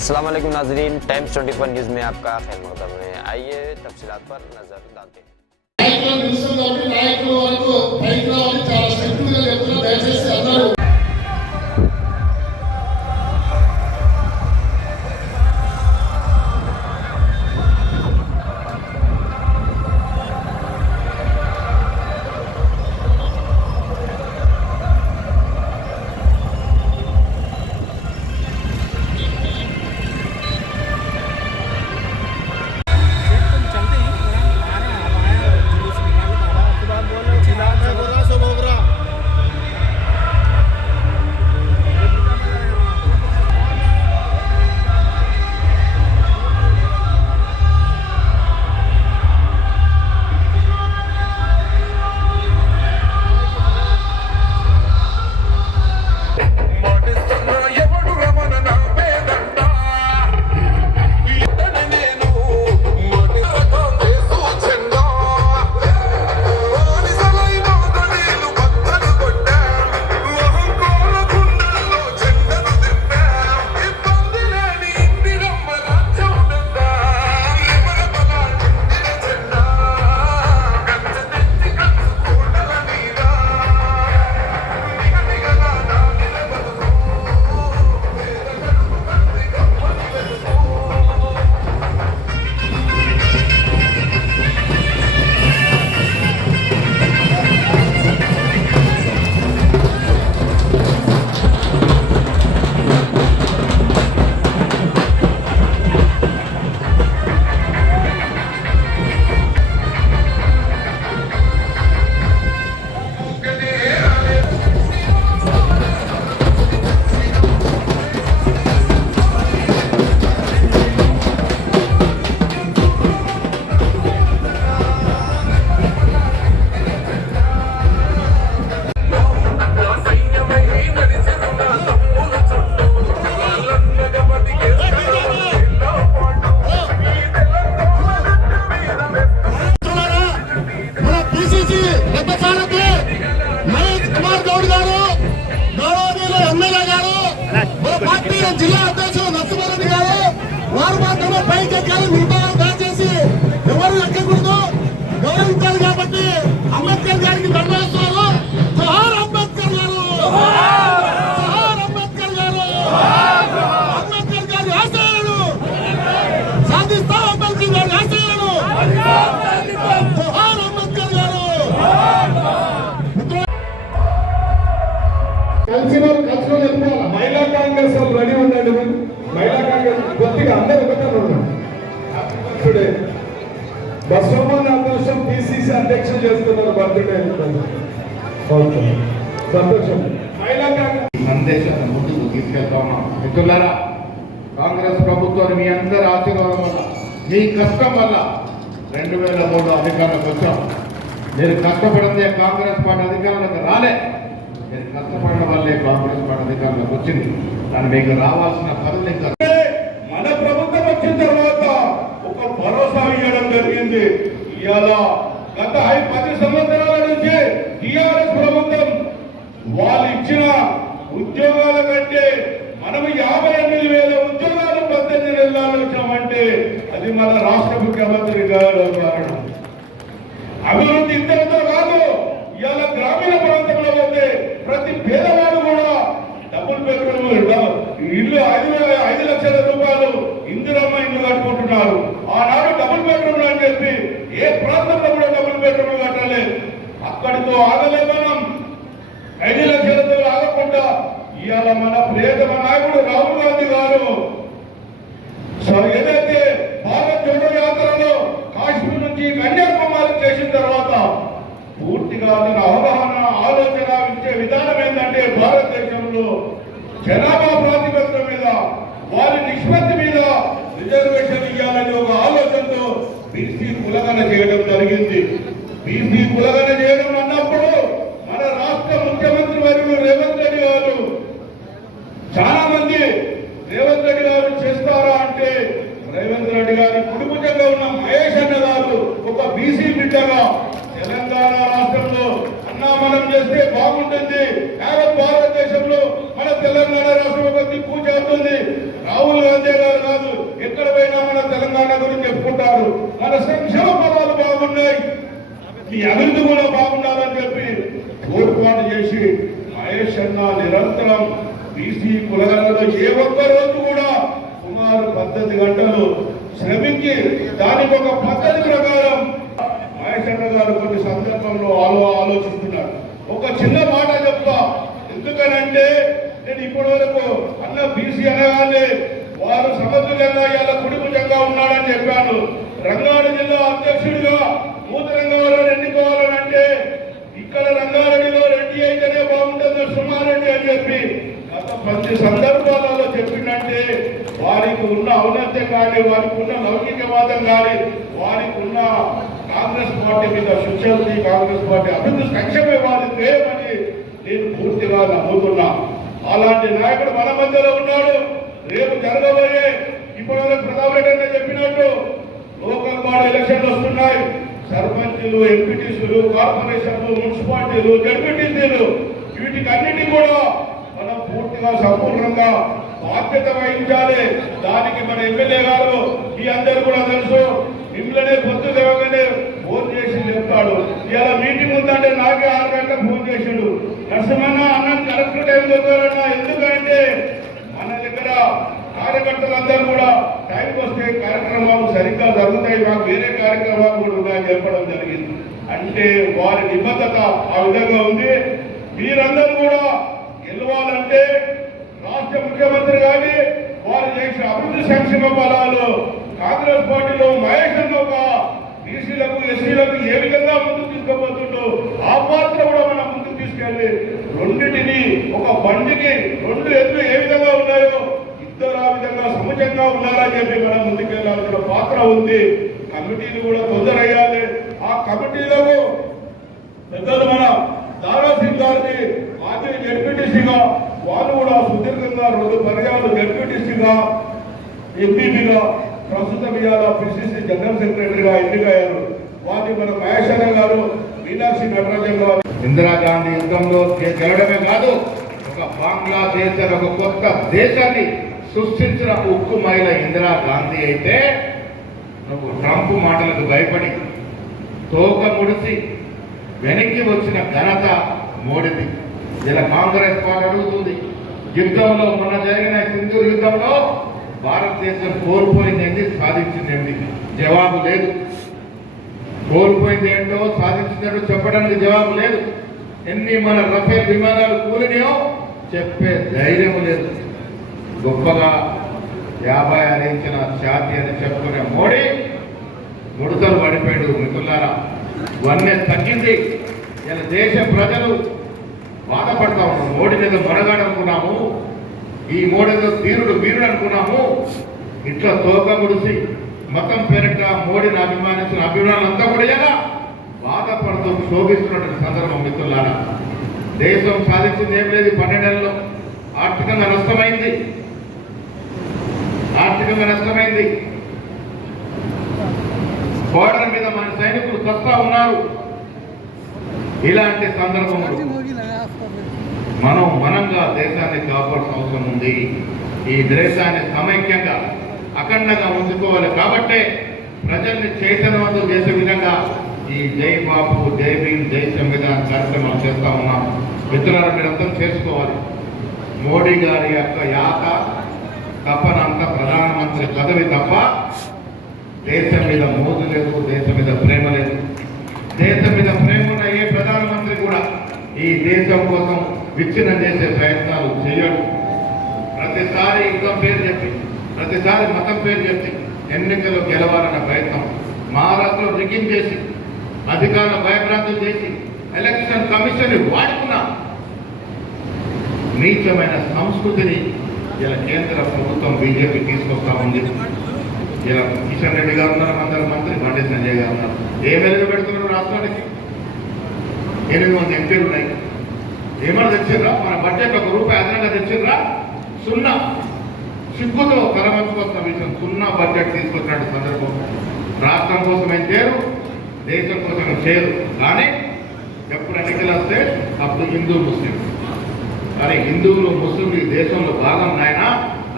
अस्सलाम नाजरीन times 24 news में आपका खैर मकदम है आइए तफसी पर नज़र डालते हैं అధ్యక్షులు చేస్తున్నారు బర్త్డే ఓకే. సంతోషం. సందేశాన్ని ముందుకు తీసుకెళ్తామా మిత్రులారా కాంగ్రెస్ ప్రభుత్వం మీ అందరి ఆశీర్వాదం వల్ల మీ కష్టం వల్ల రెండు వేల మూడు అధికారంలోకి వచ్చాం. మీరు కష్టపడితే కాంగ్రెస్ పార్టీ అధికారంలోకి రాలే. మీరు కష్టపడడం వల్లే కాంగ్రెస్ పార్టీ అధికారంలోకి వచ్చింది. కానీ మీకు రావాల్సిన పనులు ఇంకా మన ప్రభుత్వం వచ్చిన తర్వాత ఒక భరోసా ఇవ్వడం జరిగింది. ఇవాళ గత ఐదు పది సంవత్సరాల నుంచి టిఆర్ఎస్ ప్రభుత్వం వాళ్ళు ఇచ్చిన ఉద్యోగాల కంటే మనం యాభై ఎనిమిది వేల ఉద్యోగాలు పద్దెనిమిది నెలలు వచ్చామంటే అది మన రాష్ట్ర ముఖ్యమంత్రి గారు కారణం. అభివృద్ధి ఇద్దరితో కాదు ఇవాళ గ్రామీణ ప్రాంతంలో పోతే ప్రతి పేదవాడు కూడా డబుల్ బెడ్రూమ్ ఇల్లు ఐదు ఐదు లక్షల రూపాయలు ఇందిరమ్మ ఇల్లు కట్టుకుంటున్నారు. ఆనాడు డబుల్ బెడ్రూమ్ అని చెప్పి ఏ ప్రాంతంలో కూడా డబుల్ బెడ్రూమ్ కట్టలేదు. అక్కడితో ఆగలే మనం. ఐదు లక్షలతో ఆగకుండా ఇవాళ మన ప్రియతమ నాయకుడు రాహుల్ గాంధీ గారు. సో ఏదైతే భారత్ జోడో యాత్రలో కాశ్మీర్ నుంచి కన్యాకుమారి చేసిన తర్వాత పూర్తిగా అతని అవగాహన ఆలోచన ఇచ్చే విధానం ఏంటంటే భారతదేశంలో జనాభా ప్రాతిపదిక మీద వారి నిష్పత్తి మీద రిజర్వేషన్ ఇవ్వాలని ఒక కులగన చేయడం జరిగింది. బీసీ కులగన చేయడం అన్నప్పుడు మన రాష్ట్ర ముఖ్యమంత్రి వర్యులు రేవంత్ రెడ్డి గారు చాలా మంది రేవంత్ రెడ్డి గారు చేస్తారా అంటే రేవంత్ రెడ్డి గారి కుటుంబంగా ఉన్న మహేష్ అన్న గారు ఒక బీసీ బిడ్డగా తెలంగాణ రాష్ట్రంలో అన్నా మనం చేస్తే బాగుంటుంది యావత్ భారతదేశంలో మన తెలంగాణ రాష్ట్రం ఒక దిక్కు చేస్తుంది రాహుల్ గాంధీ గారు గురించి చెప్పుకుంటారు మన సంక్షేమ పదాలు బాగున్నాయి ఈ అభివృద్ధి కూడా బాగుండాలని చెప్పి చేసి మహేష్ అన్న నిరంతరం బీసీ కులగలలో ఏ ఒక్క రోజు కూడా సుమారు పద్దెనిమిది గంటలు శ్రమించి దానికి ఒక పద్ధతి ప్రకారం మహేష్ అన్న గారు కొన్ని సందర్భంలో ఆలో ఆలోచిస్తున్నారు. ఒక చిన్న మాట చెప్తా. ఎందుకనంటే నేను ఇప్పటి వరకు అన్న బీసీ అనగానే వారు సమతుల్యంగా ఇలా కుడిభుజంగా ఉన్నాడని చెప్పాను. రంగారెడ్డి జిల్లా అధ్యక్షుడిగా నూతనంగా వాళ్ళని ఎన్నుకోవాలని అంటే ఇక్కడ రంగారెడ్డిలో రెడ్డి అయితేనే బాగుంటుంది సుమారెడ్డి అని చెప్పి. గత పది సందర్భాలలో చెప్పినట్టే వారికి ఉన్న ఔన్నత్యం కానీ వారికి ఉన్న లౌకికవాదం కానీ వారికి ఉన్న కాంగ్రెస్ పార్టీ మీద సుచల్తి కాంగ్రెస్ పార్టీ అభివృద్ధి సంక్షేమ వారికి లేవని నేను పూర్తిగా నమ్ముతున్నా. అలాంటి నాయకుడు మన మధ్యలో ఉన్నాడు. రేపు జరగబోయే ఇప్పటివరకు ప్రతాప్ రెడ్డి చెప్పినట్టు లోకల్ బాడీ ఎలక్షన్లు వస్తున్నాయి. సర్పంచులు ఎంపీటీసులు కార్పొరేషన్లు మున్సిపాలిటీలు జడ్పీటీసీలు వీటికి అన్నిటి కూడా మనం పూర్తిగా సంపూర్ణంగా బాధ్యత వహించాలి. దానికి మన ఎమ్మెల్యే గారు ఈ అందరు కూడా తెలుసు మిమ్మల్నే పొత్తు లేవగానే ఫోన్ చేసి చెప్తాడు ఇలా మీటింగ్ ఉందంటే నాకే ఆరు గంటలకు ఫోన్ చేసాడు. నరసింహన్న అన్న కరెక్ట్ టైం చెప్పారన్నా ఎందుకంటే మన దగ్గర కార్యకర్తలందరూ కూడా టైంకి వస్తే కార్యక్రమాలు సరిగ్గా జరుగుతాయి మాకు వేరే కార్యక్రమాలు కూడా ఉన్నాయని చెప్పడం జరిగింది. అంటే వారి నిబద్ధత ఆ విధంగా ఉంది. మీరందరూ కూడా గెలవాలంటే రాష్ట్ర ముఖ్యమంత్రి కానీ వారు చేసిన అభివృద్ధి సంక్షేమ బలాలు కాంగ్రెస్ పార్టీలో మహేష్ ఒక బీసీలకు ఎస్సీలకు ఏ విధంగా ముందుకు తీసుకుపోతుండో ఆ పాత్ర కూడా మనం ముందుకు తీసుకెళ్ళి రెండింటిని ఒక బండికి రెండు ఎద్దులు ఏ విధంగా ఉన్నాయో ఇద్దరు ఆ విధంగా ఉండాలని చెప్పి మనం ముందుకెళ్ళాల్సిన పాత్ర ఉంది. కమిటీలు కూడా తొందరయ్యాలి. ఆ కమిటీలకు పెద్దలు మన దారా సింగ్ గారిని మాజీ జడ్పీటీసీగా వాళ్ళు కూడా సుదీర్ఘంగా రెండు పర్యాలు జడ్పీటీసీగా ఎంపీపీగా ప్రస్తుతం ఇవాళ పిసిసి జనరల్ సెక్రటరీగా ఎన్నికయ్యారు. వాటి మన మహేశ్వర గారు మీనాక్షి నటరాజన్ గారు. ఇందిరాగాంధీ యుద్ధంలో గె- కాదు ఒక బంగ్లాదేశ్ ఒక కొత్త దేశాన్ని ఉక్కు ఉక్కు మహిళ ఇందిరాగాంధీ అయితే నువ్వు ట్రంప్ మాటలకు భయపడి తోక ముడిసి వెనక్కి వచ్చిన ఘనత మోడీది. ఇలా కాంగ్రెస్ పార్టీ అడుగుతుంది యుద్ధంలో మొన్న జరిగిన సింధూర్ యుద్ధంలో భారతదేశం కోల్పోయింది ఏంటి? సాధించింది ఏంటి? జవాబు లేదు. కోల్పోయింది ఏంటో సాధించినట్టు చెప్పడానికి జవాబు లేదు. ఎన్ని మన రఫేల్ విమానాలు కూలినాయో చెప్పే ధైర్యం లేదు. గొప్పగా యాభై ఆరు ఇంచిన ఛాతి అని చెప్పుకునే మోడీ ముడతలు పడిపోయాడు మిత్రులారా. ఇవన్నీ తగ్గింది. ఇలా దేశ ప్రజలు బాధపడతా ఉన్నాం మోడీ మీద మొరగాడు ఈ మోడీతో వీరుడు వీరుడు అనుకున్నాము. ఇట్లా తోక ముడిసి మతం పేరిట మోడీని అభిమానించిన అభిమానులంతా కూడా బాధపడుతూ శోభిస్తున్నటువంటి సందర్భం మిత్రులారా. దేశం సాధించింది ఏం లేదు. పన్నెండేళ్ళలో ఆర్థికంగా నష్టమైంది. ఆర్థికంగా నష్టమైంది బోర్డర్ మీద మన సైనికులు చస్తా ఉన్నారు. ఇలాంటి సందర్భంలో మనం మనంగా దేశాన్ని కాపాడాల్సిన అవసరం ఉంది. ఈ దేశాన్ని సమైక్యంగా అఖండంగా ఉంచుకోవాలి. కాబట్టే ప్రజల్ని చైతన్యవంతం చేసే విధంగా ఈ జై బాపు జై భీమ్ జై సంవిధాన్ కార్యక్రమాలు చేస్తా ఉన్నాం. మిత్రులను మీరంతా చేసుకోవాలి. మోడీ గారి యొక్క యాత తప్పన అంత ప్రధానమంత్రి పదవి తప్ప దేశం మీద మోజు లేదు దేశం మీద ప్రేమ లేదు. దేశం మీద ప్రేమ ఉన్న ఏ ప్రధానమంత్రి కూడా ఈ దేశం కోసం విచ్ఛిన్నం చేసే ప్రయత్నాలు చేయడు. ప్రతిసారి యుద్ధం పేరు చెప్పి ప్రతిసారి మతం పేరు చెప్పి ఎన్నికలు గెలవాలన్న ప్రయత్నం మహారాష్ట్రలో రిగింగ్ చేసి అధికార భయభ్రాంతులు చేసి ఎలక్షన్ కమిషన్ వాడుకున్న నీచమైన సంస్కృతిని ఇలా కేంద్ర ప్రభుత్వం బీజేపీ తీసుకొస్తా ఉంది ఇలా కిషన్ రెడ్డి గారు ఉన్నారు అందరు మంత్రి బండి సంజయ్ గారు ఉన్నారు. ఏ వెలుగు పెడుతున్నారు రాష్ట్రానికి? ఎనిమిది మంది ఎంపీలు ఉన్నాయి. ఏమన్నా తెచ్చిండ్రా? మన బడ్జెట్ ఒక రూపాయి అదనంగా తెచ్చిండ్రా? సున్నా. సిగ్గుతో తలమంచుకొస్తున్న విషయం సున్నా బడ్జెట్ తీసుకొచ్చినట్టు సందర్భం. రాష్ట్రం కోసం ఏం చేయరు దేశం కోసం చేయరు. కానీ ఎప్పుడు ఎన్నికలు వస్తే అప్పుడు హిందూ ముస్లిం. కానీ హిందువులు ముస్లింలు ఈ దేశంలో భాగం నాయన.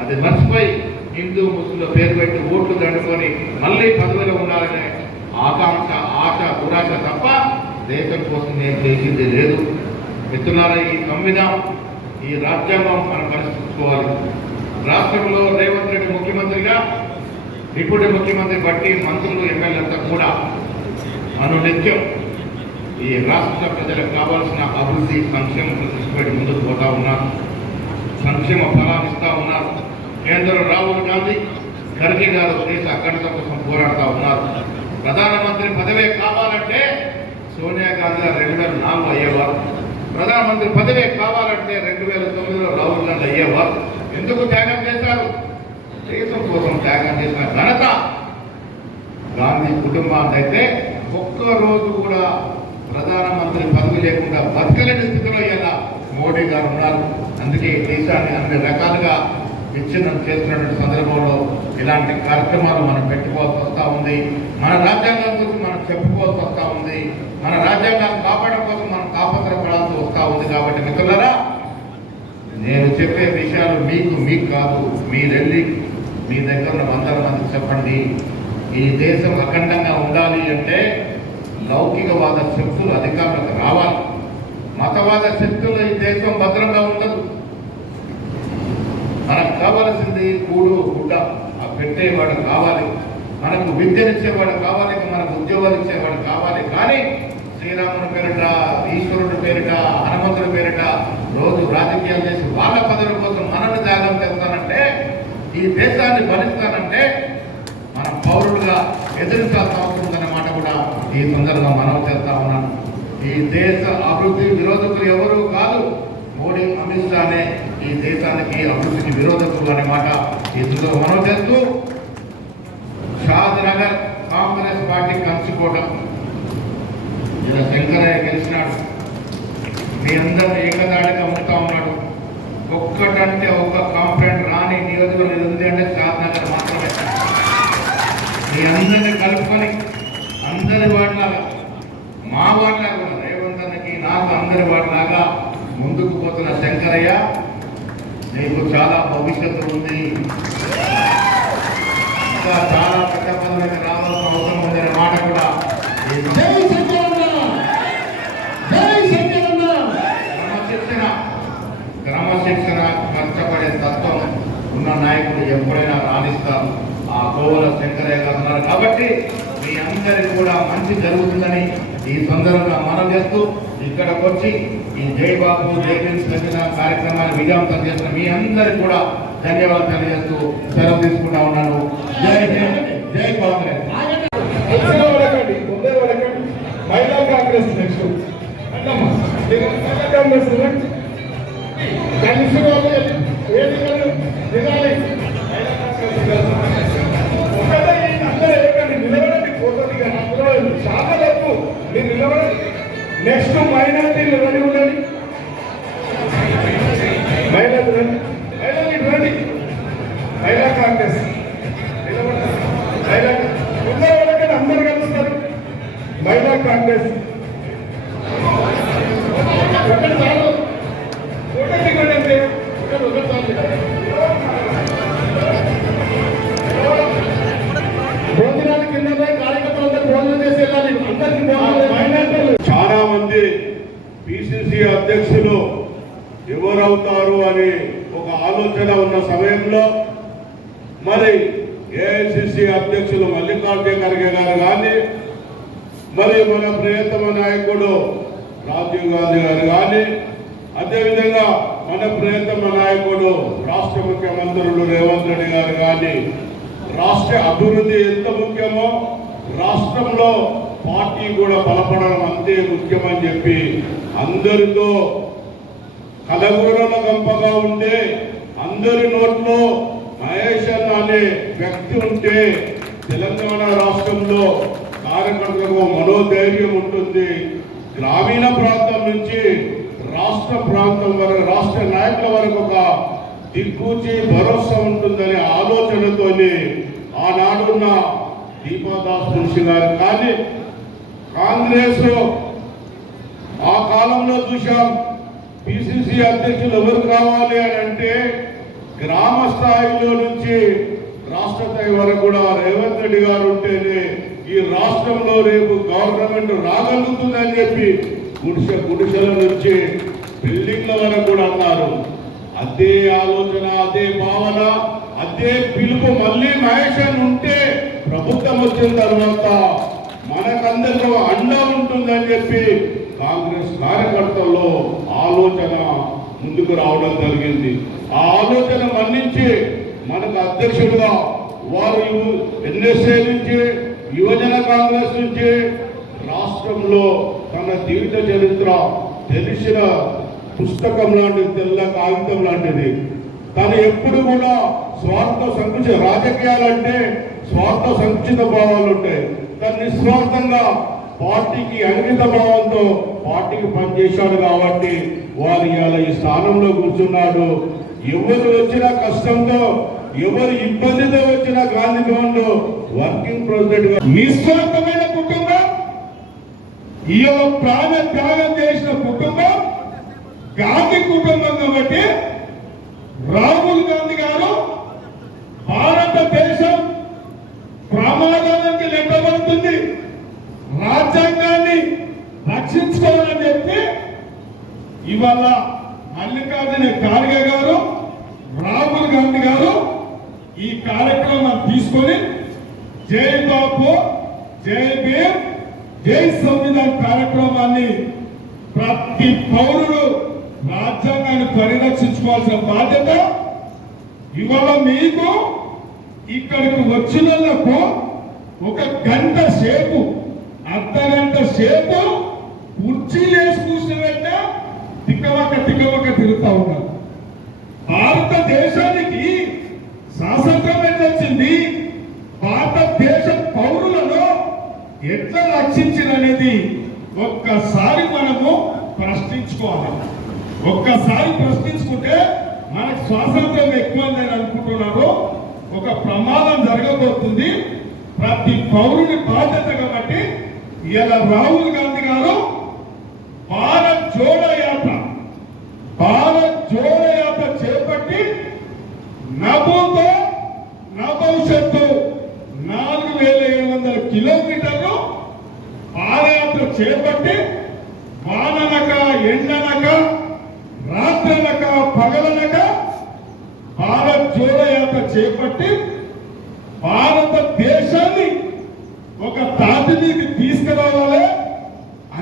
అది మర్చిపోయి హిందూ ముస్లింల పేరు పెట్టి ఓట్లు దండుకొని మళ్ళీ పదవిలో ఉండాలనే ఆకాంక్ష ఆశ దురాశ తప్ప దేశం కోసం నేను చేసింది లేదు. మిత్రులారా ఈ సంవిధానం ఈ రాజ్యాంగం మనం పరిశీలించుకోవాలి. రాష్ట్రంలో రేవంత్ రెడ్డి ముఖ్యమంత్రిగా డిప్యూటీ ముఖ్యమంత్రి బట్టి మంత్రులు ఎమ్మెల్యేలంతా కూడా. మనం నిత్యం ఈ రాష్ట్ర ప్రజలకు కావాల్సిన అభివృద్ధి సంక్షేమం ప్రతిష్టపడి ముందుకు పోతా ఉన్నారు. సంక్షేమ ఫలాలు ఇస్తూ ఉన్నారు. కేంద్రం రాహుల్ గాంధీ ఖర్గే గారు దేశ అఖండత కోసం పోరాడుతూ ఉన్నారు. ప్రధానమంత్రి పదవే కావాలంటే సోనియా గాంధీ రెండు వేల నాలుగు అయ్యేవారు. ప్రధానమంత్రి పదవే కావాలంటే రెండు వేల తొమ్మిదిలో రాహుల్ గాంధీ అయ్యేవారు. ఎందుకు త్యాగం చేశారు? దేశం కోసం త్యాగం చేసిన ఘనత గాంధీ కుటుంబాన్ని అయితే ఒక్క రోజు కూడా ప్రధానమంత్రి పదవి లేకుండా బతకలేని స్థితిలో ఇలా మోడీ గారు ఉన్నారు. అందుకే ఈ దేశాన్ని అన్ని రకాలుగా విచ్ఛిన్నం చేస్తున్నటువంటి సందర్భంలో ఇలాంటి కార్యక్రమాలు మనం పెట్టుకోవాల్సి వస్తూ ఉంది. మన రాజ్యాంగం గురించి మనం చెప్పుకోవాల్సి వస్తూ ఉంది. మన రాజ్యాంగాన్ని కాపాడడం కోసం మనం తాపత్రపడాల్సి వస్తూ ఉంది కాబట్టి మిత్రులరా నేను చెప్పే విషయాలు మీకు మీకు కాదు. మీరెళ్ళి మీ దగ్గర ఉన్న వందల మందికి చెప్పండి. ఈ దేశం అఖండంగా ఉండాలి అంటే లౌకికవాద శక్తులు అధికారులకు రావాలి. మతవాద శక్తులు ఈ దేశం భద్రంగా ఉండదు. మనకు కావాల్సింది కూడు గుడ్డ. ఆ పెట్టేవాడు కావాలి. మనకు విద్యనిచ్చేవాడు కావాలి మనకు ఉద్యోగాలు ఇచ్చేవాడు కావాలి. కానీ శ్రీరాముని పేరిట ఈశ్వరుడి పేరిట హనుమంతుడి పేరిట రోజు రాజకీయాలు చేసి వాళ్ళ పదవుల కోసం మనల్ని త్యాగం చేస్తానంటే ఈ దేశాన్ని భరిస్తానంటే మనం పౌరులుగా ఎదిరించాల్సిన అవసరం ఉందన్న మాట కూడా ఈ తొందరగా మనం చేస్తా ఉన్నాను ఈ దేశ అభివృద్ధి విరోధకులు ఎవరు కాదు. మోడీ అమిత్ షానే ఈ దేశానికి అభివృద్ధికి విరోధకులు అనే మాట ఇందులో సందర్భంగా మనం చేస్తూ షాద్నగర్ కాంగ్రెస్ పార్టీ కంచుకోవడం ఇలా శంకరయ్య గెలిచినాడు. మీ అందరినీ ఏకదాడిగా ఉంటా ఉన్నాడు ఒక్కటంటే ఒక్క కాంప్లైంట్ రాని నియోజకవర్గం ఉంది అంటే షాద్ నగర్ మాత్రమే మీ అందరిని కలుపుకొని అందరి వాడిలాగా మా వాడిలాగా కూడా రేవంత్ అన్నకి నాకు అందరి వాడిలాగా ముందుకు శంకరయ్య నీకు చాలా భవిష్యత్తు ఉంది. ఇంకా చాలా పెద్ద పదవికి రావాల్సిన అవసరం ఉందనే మాట కూడా క్రమశిక్షణ క్రమశిక్షణ కష్టపడే తత్వం ఉన్న నాయకుడు ఎప్పుడైనా రాణిస్తారు. ఆ కోవల శంకరయ్య గారు ఉన్నారు. కాబట్టి మీ అందరికి కూడా మంచి జరుగుతుందని ఈ సందర్భంగా మనం చేస్తూ ఇక్కడికి వచ్చి ఈ జై బాబు జై భీమ్ కార్యక్రమాన్ని విజయవంతం చేసిన మీ అందరికి కూడా ధన్యవాదాలు తెలియజేస్తూ సెలవు తీసుకుంటా ఉన్నాను. పిసిసి అధ్యక్షులు ఎవరవుతారు అని ఒక ఆలోచన ఉన్న సమయంలో మరి ఏఐసిసి అధ్యక్షులు మల్లికార్జున ఖర్గే గారు కానీ మరి మన ప్రియతమ నాయకుడు రాజీవ్ గాంధీ గారు కానీ అదేవిధంగా మన ప్రియతమ నాయకుడు రాష్ట్ర ముఖ్యమంత్రులు రేవంత్ రెడ్డి గారు కానీ రాష్ట్ర అభివృద్ధి ఎంత ముఖ్యమో రాష్ట్రంలో పార్టీ కూడా బలపడడం అంతే ముఖ్యమని చెప్పి అందరితో కలగూరల గంపగా ఉంటే అందరి నోట్లో మహేష్ అన్న అనే వ్యక్తి ఉంటే తెలంగాణ రాష్ట్రంలో కార్యకర్తలకు మనోధైర్యం ఉంటుంది. గ్రామీణ ప్రాంతం నుంచి రాష్ట్ర ప్రాంతం వరకు రాష్ట్ర నాయకుల వరకు ఒక దిక్కుచి భరోసా ఉంటుందనే ఆలోచనతోనే ఆనాడున్న దీపాదాస్ మున్షి గారు. కానీ కాంగ్రెస్ ఆ కాలంలో చూసాం పిసిసి అధ్యక్షులు ఎవరు కావాలి అని అంటే గ్రామ స్థాయిలో నుంచి రాష్ట్ర స్థాయి వరకు కూడా రేవంత్ రెడ్డి గారు ఉంటేనే ఈ రాష్ట్రంలో రేపు గవర్నమెంట్ రాగలుగుతుందని చెప్పి గుడిసె గుడిసెల నుంచి బిల్డింగ్ల వరకు కూడా అన్నారు. అదే ఆలోచన అదే భావన అదే పిలుపు మళ్ళీ మహేషన్ ఉంటే ప్రభుత్వం వచ్చిన తర్వాత మనకందరిలో అండ ఉంటుందని చెప్పి కాంగ్రెస్ కార్యకర్తల్లో ఆలోచన ముందుకు రావడం జరిగింది. ఆ ఆలోచన మన్నించి మనకు అధ్యక్షుడుగా వారు ఎన్ఎస్ఏ నుంచి యువజన కాంగ్రెస్ నుంచి రాష్ట్రంలో తన జీవిత చరిత్ర తెలిసిన పుస్తకం లాంటిది తెల్ల కాగితం లాంటిది. తను ఎప్పుడు కూడా స్వార్థ సంకుచిత రాజకీయాలంటే స్వార్థ సంకుచిత భావాలు ఉంటాయి తను నిస్వార్థంగా పార్టీకి అంకిత భావంతో పార్టీకి పనిచేశాడు కాబట్టి వారు ఇవాళ ఈ స్థానంలో కూర్చున్నాడు ఎవరు వచ్చిన కష్టంతో ఎవరు ఇబ్బందితో వచ్చిన గాంధీ భవన్లో వర్కింగ్ ప్రెసిడెంట్గా నిస్వార్థమైన కుటుంబం ఈ ప్రాణ త్యాగం చేసిన కుటుంబం గాంధీ కుటుంబం కాబట్టి రాహుల్ గాంధీ గారు భారతదేశం ప్రమాదం రాజ్యాంగాన్ని రక్షించుకోవాలని చెప్పి ఇవాళ మల్లికార్జున ఖార్గే గారు రాహుల్ గాంధీ గారు ఈ కార్యక్రమం తీసుకొని జై బాపు జై భీమ్ జై సంవిధాన్ కార్యక్రమాన్ని ప్రతి పౌరుడు రాజ్యాంగాన్ని పరిరక్షించుకోవాల్సిన బాధ్యత ఇవాళ మీకు ఇక్కడికి వచ్చినందుకు ఒక గంట సేపు అర్ధ సేపు కుర్చీలు వేసి కూర్చున్నట్ట తిక్కవక్క తిక్కవక్క తిరుగుతా ఉన్నారు. భారతదేశానికి స్వాతంత్రం ఎట్లా వచ్చింది భారతదేశ పౌరులను ఎట్లా రక్షించిననేది ఒక్కసారి మనము ప్రశ్నించుకోవాలి. ఒక్కసారి ప్రశ్నించుకుంటే మనకు స్వాతంత్రం ఎక్కువ నేను అనుకుంటున్నారు ఒక ప్రమాదం జరగబోతుంది. ప్రతి పౌరుని బాధ్యత కాబట్టి ఇలా రాహుల్ గాంధీ గారు భారత్ జోడో యాత్ర భారత్ జోడో యాత్ర చేపట్టి నభూతో నా భవిష్యత్తు నాలుగు వేల ఏడు వందల కిలోమీటర్లు పాదయాత్ర చేపట్టి వాననక ఎండనక రాత్రనక పగలనక భారత్ జోడో యాత్ర చేపట్టి భారతదేశాన్ని ఒక తాటి మీదకి తీసుకురావాలి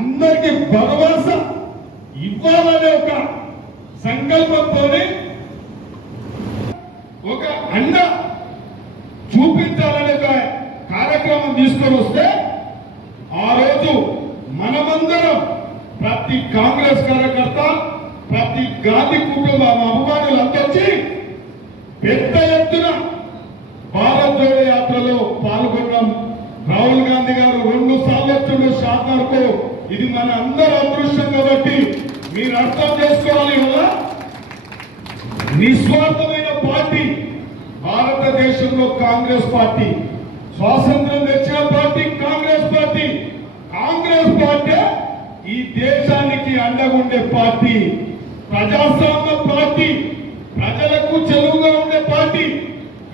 అందరికీ భరోసా ఇవ్వాలనే ఒక సంకల్పంతోనే ఒక అండ చూపించాలనే ఒక కార్యక్రమం తీసుకొని వస్తే ఆ రోజు మనమందరం ప్రతి కాంగ్రెస్ కార్యకర్త ప్రతి గాంధీ కుటుంబ అభిమానులంతా వచ్చి పెద్ద ఎత్తున భారత్ జోడో యాత్రలో పాల్గొన్నాం రాహుల్ గాంధీ గారు రెండు సార్లు ఇది మన అందరి అదృష్టం కాబట్టి మీరు అర్థం చేసుకోవాలి కదా? నిస్వార్థమైన పార్టీ భారతదేశంలో కాంగ్రెస్ పార్టీ. స్వాతంత్రం తెచ్చిన party Congress party. Congress party ఈ దేశానికి అండగుండే పార్టీ. ప్రజాస్వామ్య పార్టీ. ప్రజలకు చెలువుగా ఉండే పార్టీ.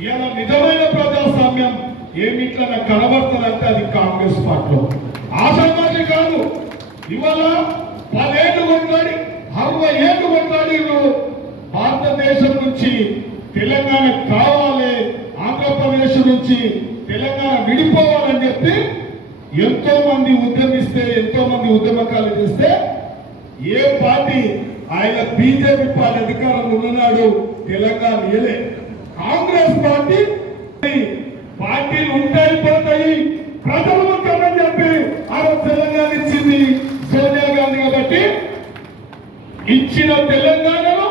ఇలా నిజమైన ప్రజాస్వామ్యం. ఏమిట్లా నాకు కనబడుతుందంటే అది కాంగ్రెస్ పార్టీలో. ఆశామాషి కాదు. ఇవాళ పదేళ్ళు కొట్లాడి అరవై ఏళ్ళు కొట్లాడి భారతదేశం నుంచి తెలంగాణ కావాలి ఆంధ్రప్రదేశ్ నుంచి తెలంగాణ విడిపోవాలని చెప్పి ఎంతో మంది ఉద్యమిస్తే ఎంతో మంది ఉద్యమకాలు చేస్తే ఏ పార్టీ ఆయన బీజేపీ పార్టీ అధికారంలో ఉన్నాడు తెలంగాణ ఏలే కాంగ్రెస్ పార్టీ పార్టీలు ఉంటాయి పోతాయి ప్రజలు ఉంటామని చెప్పి ఆ రోజు తెలంగాణ ఇచ్చింది సోనియా గాంధీ కాబట్టి ఇచ్చిన తెలంగాణలో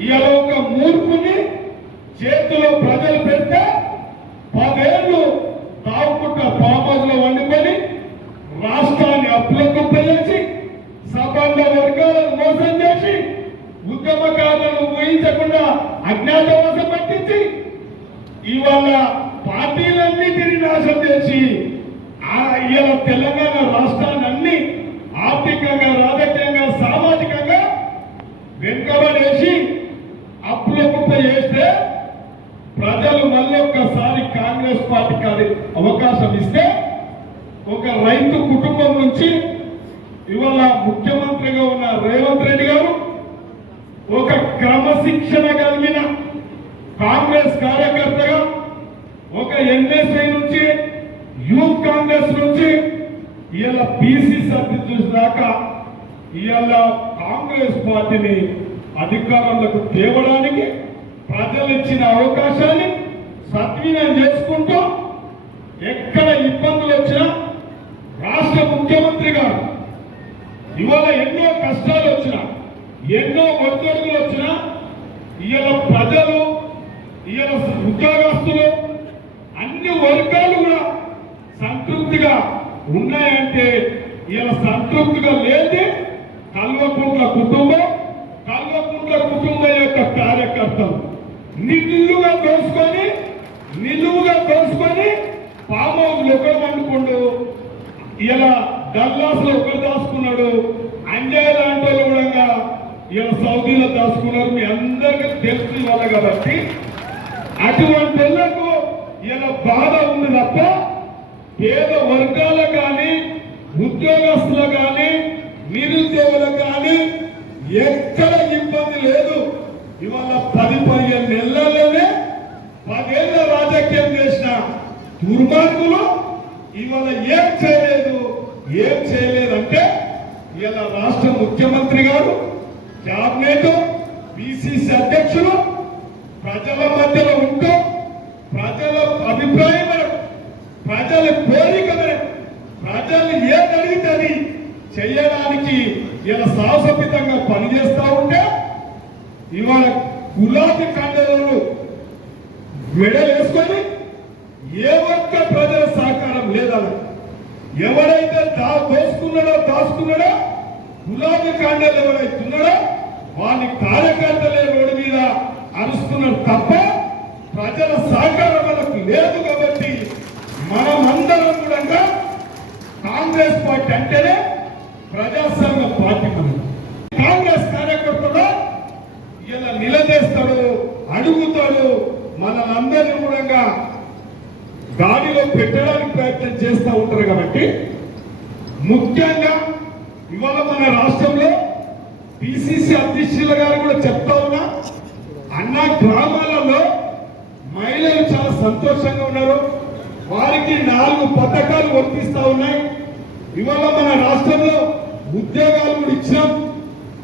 ఇవాళ ఒక మూర్ఖుని చేతిలో ప్రజలు పెడితే పదేళ్ళు తాగుకుంటా పాపంలో వండుకొని రాష్ట్రాన్ని అప్పులకు పెంచి సబంధ వర్గాలను మోసం చేసి ఉద్యమకారులను ఊహించకుండా అజ్ఞాతవాసం పట్టించి ఇవాళ పార్టీలన్నిటిని నాశనం చేసి ఆ ఇవాళ తెలంగాణ రాష్ట్రాన్ని అన్ని ఆర్థికంగా రాజకీయంగా సామాజికంగా వెనుకబడేసి అప్పుల కుప్ప చేస్తే ప్రజలు మళ్ళీ ఒక్క అవకాశం అవకాశం ఇస్తే ఒక రైతు కుటుంబం నుంచి ఇవాళ ముఖ్యమంత్రిగా ఉన్న రేవంత్ రెడ్డి గారు ఒక క్రమశిక్షణ కలిగిన కాంగ్రెస్ కార్యకర్తగా ఒక ఎన్ఎస్ఐ నుంచి యూత్ కాంగ్రెస్ నుంచి ఇవాళ బీసీ సభ్యులు దాకా ఇవాళ కాంగ్రెస్ పార్టీని అధికారంలోకి తేవడానికి ప్రజలు ఇచ్చిన అవకాశాన్ని సద్వినియోగం చేసుకుంటూ ఎక్కడ ఇబ్బందులు వచ్చినా ముఖ్యమంత్రి గారు ఇవాళ ఎన్నో కష్టాలు వచ్చినా ఎన్నో ఒత్తిడులు వచ్చినా ఇవాళ ప్రజలు ఇవాళ ఉద్యోగస్తులు అన్ని వర్గాలు కూడా సంతృప్తిగా ఉన్నాయంటే ఈయన సంతృప్తిగా లేదే కల్వకుంట్ల కుటుంబం కల్వకుంట్ల కుటుంబం యొక్క కార్యకర్తలు. నిల్లుగా దోసుకొని నిన్ను దోసుకొని పామ్ హౌస్ ఒకరు వండుకుండు ఇలా డల్లాస్లో ఒకరు దాచుకున్నాడు. అంజయ్ లాంటి వాళ్ళు కూడా ఇలా సౌదీలో దాచుకున్నారు. మీ అందరికీ తెలిసి వాళ్ళ కాబట్టి. అటువంటి వాళ్ళకు ఇలా బాధ ఉంది తప్ప పేద వర్గాల కానీ ఉద్యోగస్తులు కానీ నిరుద్యోగులకు కానీ ఎక్కడ ఇబ్బంది లేదు ఇవాళ పది పదిహేను నెలల్లోనే పదేళ్ళ రాజకీయం చేసిన దుర్మార్గులు ఇవాళ ఏం చేయలేదు ఏం చేయలేదంటే ఇవాళ రాష్ట్ర ముఖ్యమంత్రి గారు క్యాబినెట్ పిసిసి అధ్యక్షులు ప్రజల మధ్యలో ఉంటూ ప్రజల అభిప్రాయం మేరకు, ప్రజల కోరిక మేరకు, ప్రజల్ని ఏది అడిగితే అది చేయడానికి ఇలా సాహసపితంగా పనిచేస్తా ఉంటే ఇవాళ గులాబీ కండలను మెడలు వేసుకొని ఏ ఒక్క ప్రజల సహకారం లేదా ఎవరైతే దా దోసుకున్నాడో దాచుకున్నాడో గులాబీ కాండాలు ఎవరైతే ఉన్నాడో వాని కార్యకర్తలే రోడ్డు మీద అరుస్తున్నారు తప్ప ప్రజల సహకారం మనకు లేదు కాబట్టి మనమందరం కూడా కాంగ్రెస్ పార్టీ అంటేనే ప్రజాస్వామ్య పార్టీ మనది కాంగ్రెస్ కార్యకర్తగా ఇలా నిలదీస్తాడు అడుగుతాడు మనలందరినీ కూడా గాడిలో పెట్టడానికి ప్రయత్నం చేస్తూ ఉంటారు కాబట్టి ముఖ్యంగా ఇవాళ మన రాష్ట్రంలో పిసిసి అధ్యక్షుల గారు కూడా చెప్తా ఉన్నా అన్న గ్రామాలలో మహిళలు చాలా సంతోషంగా ఉన్నారు. వారికి నాలుగు పథకాలు వర్తిస్తూ ఉన్నాయి. ఇవాళ మన రాష్ట్రంలో ఉద్యోగాలు కూడా ఇచ్చినాం.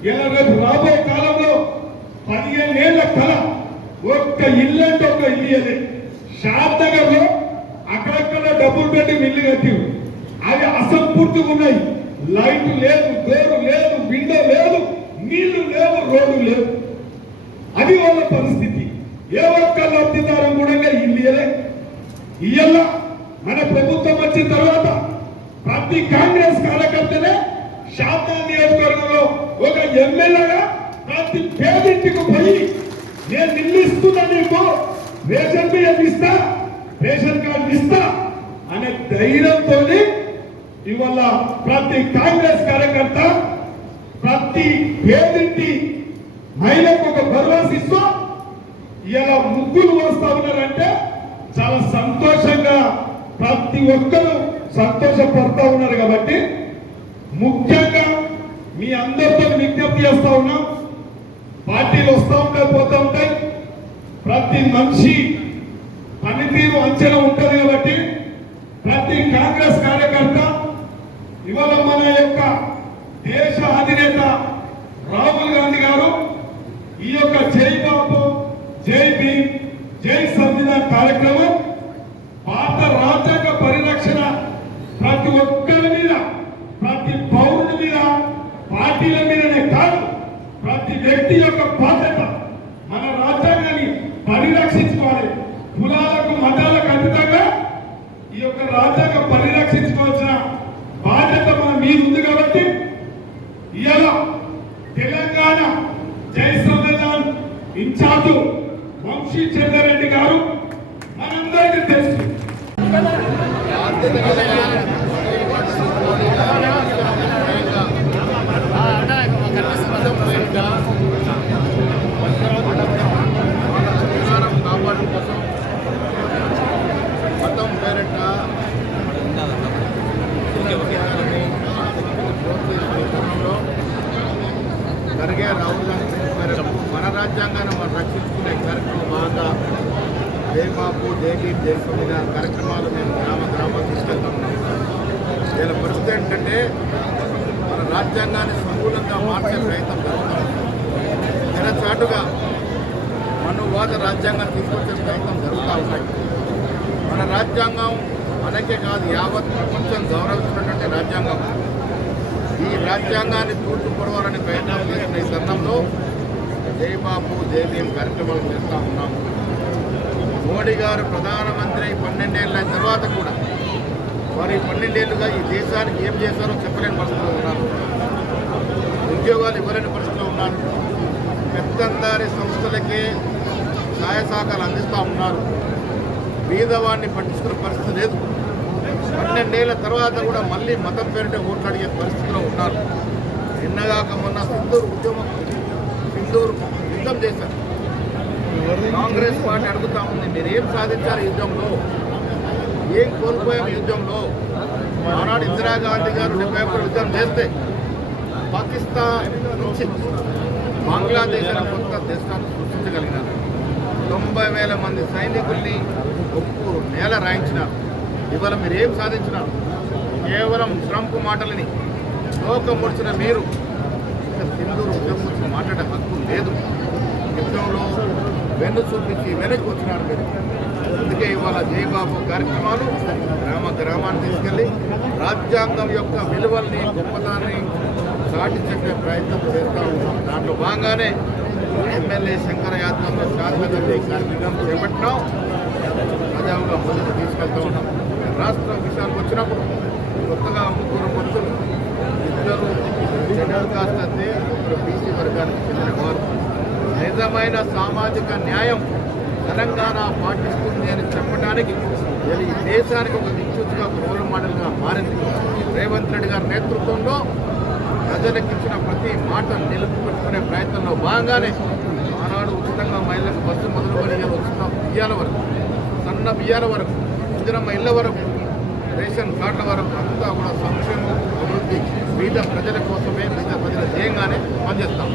ఇలా రేపు రాబోయే కాలంలో పదిహేను ఏళ్ళ కళ ఒక్క ఇల్లు అంటే ఒక ఇల్లు ఇయ్యలే. షాద్ నగర్లో అక్కడక్కడ డబ్బులు పెట్టి ఇల్లు కట్టి అవి అసంపూర్తిగా ఉన్నాయి. లైట్ లేదు డోరు లేదు విండో లేదు నీళ్ళు లేవు రోడ్డు లేవు. అది వాళ్ళ పరిస్థితి. ఏ ఒక్క లబ్ధిదారం కూడా ఇల్లు ఇయ్యలే. ఇయ్యాల మన ప్రభుత్వం వచ్చిన తర్వాత ప్రతి కాంగ్రెస్ కార్యకర్తనే శాంతా నియోజకవర్గంలో ఒక ఎమ్మెల్యేగా ప్రతి పేదింటికి పోయి నేను నిల్లిస్తున్నా నీకు రేషన్ బియ్యం ఇస్తా రేషన్ కార్డు ఇస్తా అనే ధైర్యంతో ఇవాళ ప్రతి కాంగ్రెస్ కార్యకర్త ప్రతి పేదింటి మహిళకు ఒక భరోసా ఇస్తా. ఇలా ముగ్గులు వస్తా ఉన్నారంటే చాలా సంతోషంగా ప్రతి ఒక్కరూ సంతోషపడతా ఉన్నారు కాబట్టి ముఖ్యంగా మీ అందరితో విజ్ఞప్తి చేస్తా ఉన్నాం పార్టీలు వస్తూ ఉంటాయి పోతూ ఉంటాయి. ప్రతి మనిషి పనితీరు అంచనా ఉంటుంది కాబట్టి ప్రతి కాంగ్రెస్ కార్యకర్త ఇవాళ మన యొక్క దేశ అధినేత రాహుల్ గాంధీ గారు ఈ యొక్క జై బాబు జై భీమ్ జై సంవిధాన్ కార్యక్రమం భారత రాజ్యాంగ పరిరక్షణ ప్రతి ఒక్కరి మీద ప్రతి పౌరుడి మీద పార్టీల మీదనే కాదు ప్రతి వ్యక్తి యొక్క బాధ్యత మన రాజ్యాంగాన్ని పరిరక్షించుకోవాలి కులాలకు మతాలకు అతీతంగా ఈ యొక్క రాజ్యాంగ పరిరక్షించుకోవాల్సిన బాధ్యత మన మీద ఉంది కాబట్టి ఇవాళ తెలంగాణ జై సంవిధాన్ ఇన్ఛార్జు వంశీ చంద్రారెడ్డి గారు మనందరికీ తెలుసు మొత్తం పేరెంట్ ఖర్గే రాహుల్ గాంధీ పిలుపు మేరకు మన రాజ్యాంగాన్ని మనం రక్షించుకునే కార్యక్రమం భాగంగా జై దేశమైన కార్యక్రమాలు మేము గ్రామ గ్రామాలు తీసుకెళ్తున్నాం వీళ్ళ పరిస్థితి ఏంటంటే మన రాజ్యాంగాన్ని సమూలంగా మార్చే ప్రయత్నం జరుగుతుంది తెరచాటుగా మనువాద రాజ్యాంగాన్ని తీసుకొచ్చే ప్రయత్నం జరుగుతూ ఉన్నాయి మన రాజ్యాంగం మనకే కాదు యావత్ ప్రపంచం గౌరవిస్తున్నటువంటి రాజ్యాంగం. ఈ రాజ్యాంగాన్ని తూర్పు పొడవాలని ప్రయత్నం చేసిన ఈ తరుణంలో జై బాబు జై కార్యక్రమాలు చేస్తూ ఉన్నాము. మోడీ గారు ప్రధానమంత్రి పన్నెండేళ్ళ తర్వాత కూడా వారి పన్నెండేళ్ళుగా పన్నెండేళ్ళుగా ఈ దేశానికి ఏం చేశారో చెప్పలేని పరిస్థితిలో ఉన్నారు. ఉద్యోగాలు ఇవ్వలేని పరిస్థితిలో ఉన్నారు. పెద్దందారి సంస్థలకే సహాయ సహకారాలు అందిస్తూ ఉన్నారు. బీదవాడిని పట్టించుకునే పరిస్థితి లేదు. పన్నెండేళ్ళ తర్వాత కూడా మళ్ళీ మతం పేరిట ఓట్లు అడిగే పరిస్థితిలో ఉన్నారు. నిన్నగాక మొన్న సింధూరు ఉద్యమం సింధూరు యుద్ధం చేశారు. కాంగ్రెస్ పార్టీ అడుగుతా ఉంది. మీరు ఏం సాధించారు యుద్ధంలో? ఏం కోల్పోయాం యుద్ధంలో? ఆనాడు ఇందిరాగాంధీ గారు డెబ్బై ఒకటి యుద్ధం చేస్తే పాకిస్తాన్ నుంచి బంగ్లాదేశ్ అనే కొత్త దేశాన్ని సృష్టించగలిగినారు. తొంభై వేల మంది సైనికుల్ని ఒప్పు నేల రాయించినారు. ఇవాళ మీరు ఏం సాధించినారు? కేవలం ట్రంప్ మాటలని లోకం ముడిచిన మీరు. ఇంకా సింధూరు గురించి మాట్లాడే హక్కు లేదు. యుద్ధంలో వెన్ను చూపించి వెనక్కి వచ్చినారు మీరు. అందుకే ఇవాళ జయబాబు కార్యక్రమాలు గ్రామ గ్రామాన్ని తీసుకెళ్ళి రాజ్యాంగం యొక్క విలువల్ని గొప్పదాన్ని దాటి చెప్పే ప్రయత్నం చేస్తూ ఉన్నాం. దాంట్లో భాగంగానే ఎమ్మెల్యే శంకర యాత్రలో శాశ్వత కార్యక్రమం చేపట్టినాం. ప్రజావుగా ముందుకు తీసుకెళ్తూ ఉన్నాం. రాష్ట్ర విషయానికి వచ్చినప్పుడు కొత్తగా ముగ్గురు భక్తులు ఇద్దరు షెడ్యూల్ కాస్ట్ అంటే ఇద్దరు బీసీ వర్గానికి చెందిన విధమైన సామాజిక న్యాయం తెలంగాణ పాటిస్తుంది అని చెప్పడానికి ఈ దేశానికి ఒక దిక్సూచిగా రోల్ మోడల్గా మారింది. రేవంత్ రెడ్డి గారి నేతృత్వంలో ప్రజలకు ఇచ్చిన ప్రతి మాట నిలుపుకొట్టుకునే ప్రయత్నంలో భాగంగానే ఆనాడు ఉచితంగా మహిళలకు బస్సు మొదలుకొని ఇవాళ ఉచిత బియ్యాల వరకు సన్న బియ్యాల వరకు ఇందిరమ్మ ఇళ్ళ వరకు రేషన్ కార్డుల వరకు అంతా కూడా సంక్షేమం అభివృద్ధి పేద ప్రజల కోసమే పేద ప్రజల ధ్యేయంగానే పనిచేస్తాం.